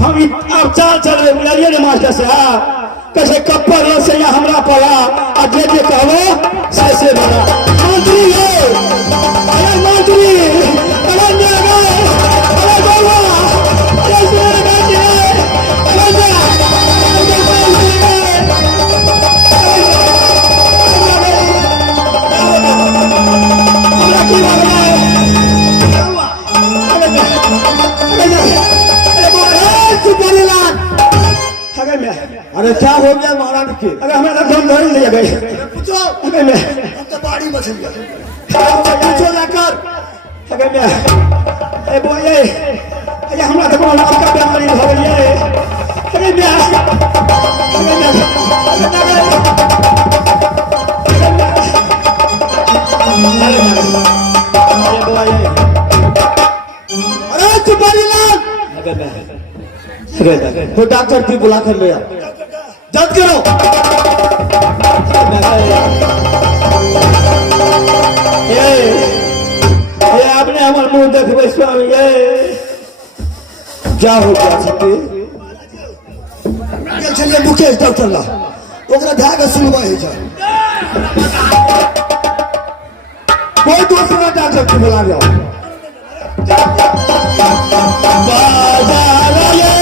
हम अब चाल चल रहे बुलाइए ना मास्टर साहब कैसे कप्पर रस से या हमरा पड़ा आ जे कहबो से बड़ा मंत्री हो अरे मंत्री अरे नेगा अरे बाबा अरे सुन बेटी अरे जा हमरा की बात है अरे क्या हो गया महाराज के? अरे हमारा दम धर ले गए पूछो अरे मैं हम तो बाड़ी में चल गया पूछो जाकर अरे मैं ए बोले अरे हमरा तो बोला आपका बीमारी हो गई है अरे मैं अरे चुपारी लाल तो डॉक्टर की बुला कर ले जांच करो ये आपने हमारे मुंह देखबे स्वामी ये क्या हो गया सकते चलिए मुकेश डॉक्टर ला ओकरा ध्यान सुनवा है जा कोई दूसरा डॉक्टर की बुला जाओ बाजार ये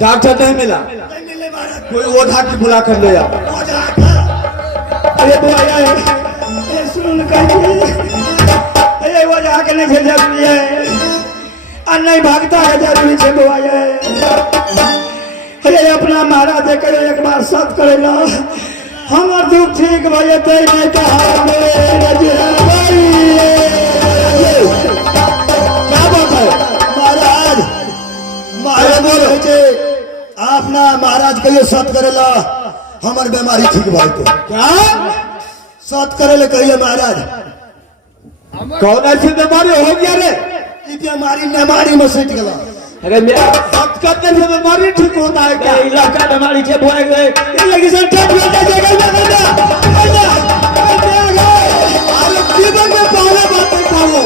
डॉक्टर नहीं मिला, नहीं मिले महाराज। कोई ओझा की बुला कर ले आओ। ओझा था। अरे बुआ सुन कर अरे ओझा के नहीं जरूरी है और नहीं भागता है जरूरी है बुआ। अरे अपना महाराज करे एक बार सत करे ना हमार दुख ठीक भैया तो नहीं कहा क्या बात है महाराज बोलो आप ना महाराज कहियो सत करेला हमार बीमारी ठीक भाई तो क्या सत करेले कहिए महाराज कौन ऐसी बीमारी हो गया रे? ई बीमारी नेमारी में सट गला। अरे मेरा सत करने से बीमारी ठीक होता है क्या? इलाका बीमारी से बोए गए ये लगी सर ठीक हो जाएगा अरे जीवन में पहले बातें कहो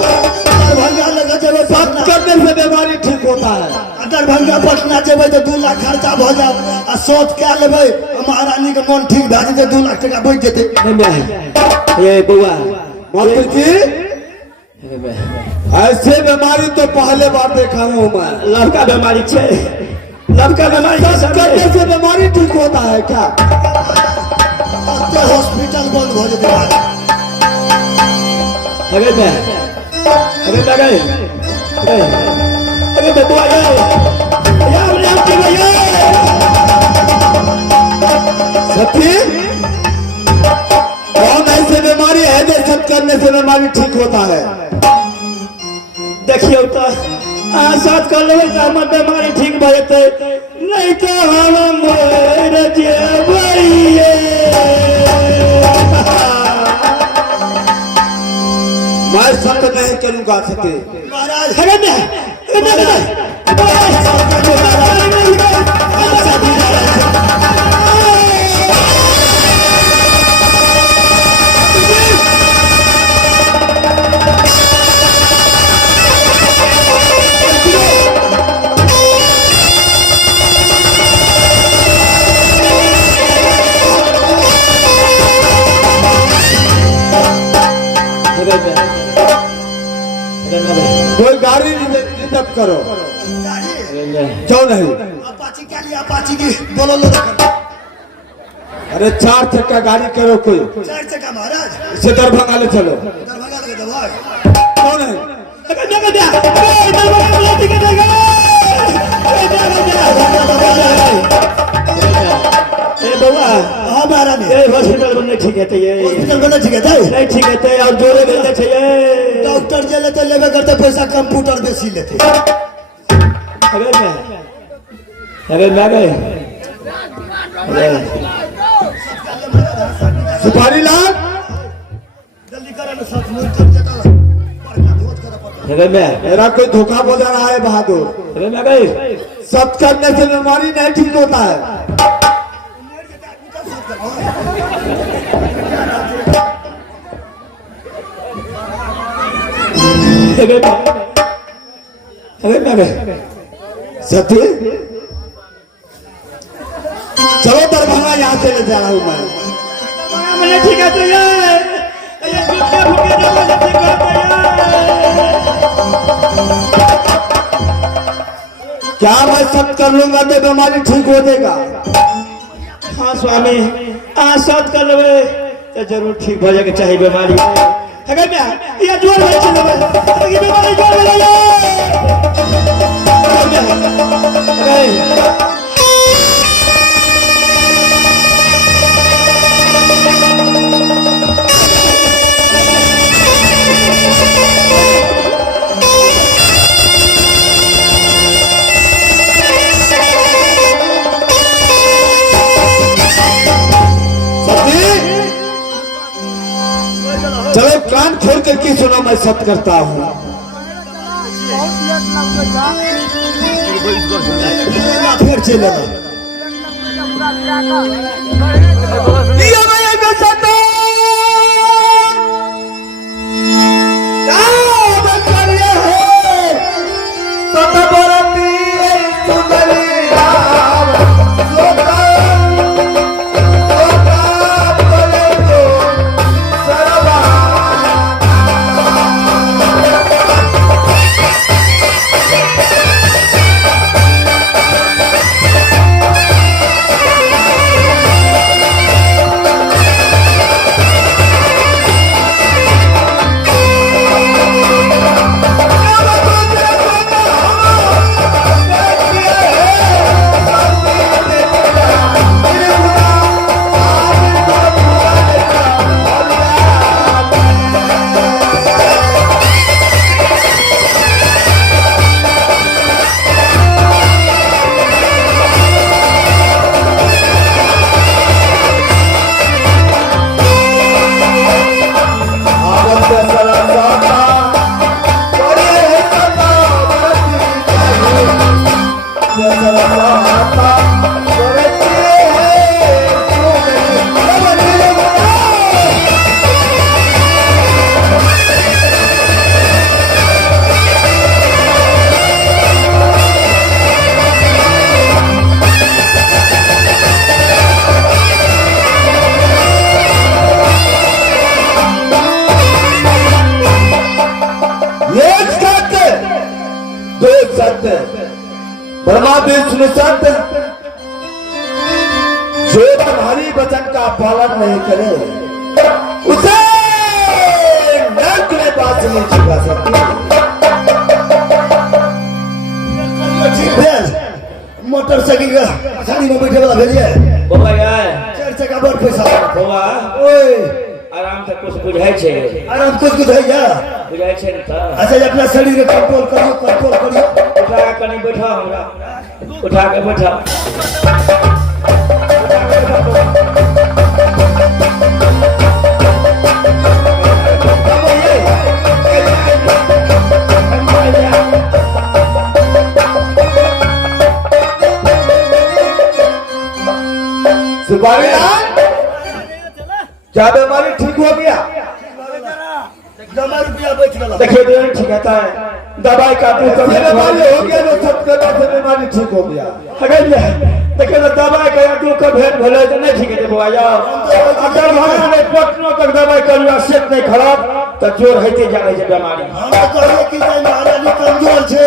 दरभंगा लगा जब सत करने से बीमारी ठीक होता है। दरभंगा पटना जेबे तो 2 लाख खर्चा भ जाओ आ सोच क्या लेबे महारानी के मन ठीक भए जेते 2 लाख टका बच जेते। ये बुआ मंत्री जी ऐसे बीमारी तो पहले बार देखा हूँ मैं। लड़का बीमारी छे लड़का बीमारी करने से बीमारी ठीक होता है क्या? हॉस्पिटल बंद हो जेते। अरे मैं अरे बुआ सती कौन ऐसे बीमारी है जो सत करने से बीमारी ठीक होता है? देखियो तो सत कर लेबै तो हमर बीमारी ठीक भ जेतै नहीं तो हम मर जेबै। मैं सत नहीं करूंगा सती महाराज कोई गाड़ी रिजर्व करो क्यों नहीं? अपाची क्या लिया अपाची की बोलो लो। अरे 4 चक्का गाड़ी करो कोई 4 चक्का महाराज इसे दरभंगा ले चलो दरभंगा लगे दबाग क्यों नहीं? हाँ महाराज हॉस्पिटल बनने ठीक है हॉस्पिटल बना ठीक है नहीं ठीक है और जोड़े मिलने चाहिए। डॉक्टर जे लेते लेवे करते पैसा कंप्यूटर बेसी लेते। अरे मैं गए सुपारी लाल जल्दी करा ना साथ में तब जता अरे मैं मेरा कोई धोखा बोल रहा है बहादुर। अरे मैं गए सत करने से बीमारी नहीं ठीक होता है। सती चलो दरभंगा यहाँ से ले जा रहा हूँ मैं। ठीक है तो क्या मैं सब कर लूंगा तो बीमारी ठीक हो जाएगा? हाँ स्वामी आज सत कर लेवे तो जरूर ठीक हो जाएगा चाहे बीमारी अगर मैं ये जोर में चल ये बीमारी जोर में ले चलो कान खोल करके सुनो मैं सत करता हूँ। फिर चलेगा विष्णु संत जो तुम्हारी वचन का पालन नहीं करे उसे नर्क में बात नहीं छिपा सकती। मोटरसाइकिल का साड़ी में बैठे वाला भेजिए बाबा यार 4 चक्का बड़ पैसा बाबा ओए आराम से कुछ बुझाई छे आराम कुछ कुछ है या बुझाई छे न त अच्छा ये अपना शरीर के कंट्रोल करियो उठा के कनी बैठा हमरा उठा के बैठा सुपारी क्या बीमारी ठीक हो गया? जमा रुपया बेच वाला देखिए बीमारी ठीक रहता है दवाई का बीमारी हो गया तो सब करने से बीमारी ठीक हो गया। देखिए तो दवाई का दू का भेंट भले तो नहीं ठीक है बुआ यार अगर हमारे पटना तक दवाई करियो सेट नहीं खराब तो जोर होते जा रही है बीमारी। हम तो कहले कि जे महारानी कमजोर छे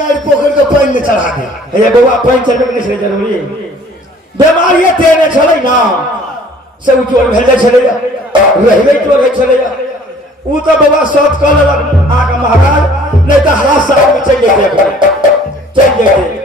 4 पोखर के पानी में चढ़ा दे ये बुआ पानी चढ़े नहीं छे जरूरी बीमारी तेने छले ना से जोर भेल छले रहबे जोर है छले उ तो बाबा सब कल आके महाकाल नहीं तो हाथ साथ में चल जेते